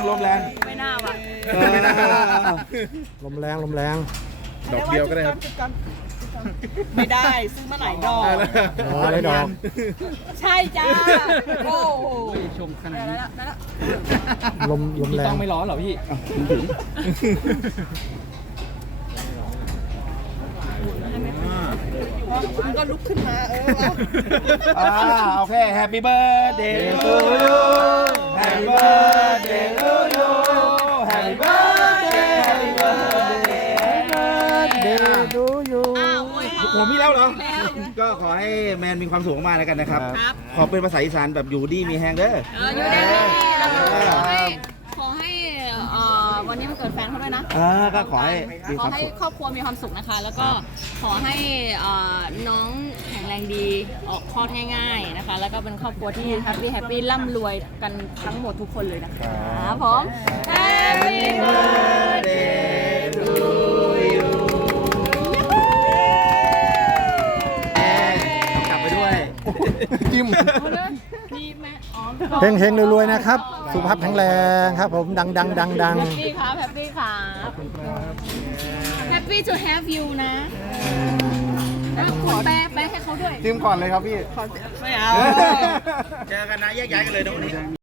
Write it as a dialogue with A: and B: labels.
A: ลมแรง
B: ไม่น่าว่ะ
A: ไม่น่า
C: ลมแรงลมแรง
A: ดอกเดียวก็ได้ครับ
B: ไม่ได้ซื้อมาหลายดอก
C: อ๋อได้ดอก
B: ใช่จ้าโอ้โห
D: ชมขนาดนี้
B: นั่นแล้ว
C: ลมแร
D: ต้
C: ง
D: องไม่ร้อนเหรอพี่
B: มันก็ลุกขึ้นมา
A: โอเค Happy birthday to you Happy birthday to you Happy birthday Happy birthday
C: เดดูอยู่
B: อ้าวโวยพร
A: ผมมีแล้วเหรอ
B: แล้ว
A: ก็ขอให้แมนมีความสุขมากๆแล้วกันนะครับ
B: ครับ
A: ขอเป็นภาษาอีสานแบบอยู่ดีมีแฮงเด้อ
B: อยู่ได้แล้วก็ขอให้วันนี้มันเกิดแฟนเขาด้วยนะ
A: ก็ขอให้มี
B: ข
A: ค
B: อ
A: วาม
B: ให้
A: สุข
B: ครอบครัวมีความสุขนะคะ แล้วก็ขอให้น้องแข็งแรงดีออกคลอดง่ายๆนะคะ แล้วก็เป็นครอบครัวที่แฮปปี้ร่ำรวยกันทั้งหมดทุกคนเลยนะคะครับผม Happy birthday to you
A: กลับไปด้วย
C: จิ้ม
B: นี่แม่อ๋อ
C: เฮงๆรวยๆนะครับ สุขภาพแข็งแรงครับผมดัง
B: แฮปปี้ครับแฮปปี้ครับ Happy to have you นะแล้วขอแปะให้เขาด้วย
A: จิ้มก่อนเลยครับพี่
B: ไม่เอา
A: เจอกันนะแยกย้ายกันเลยนะวันนี้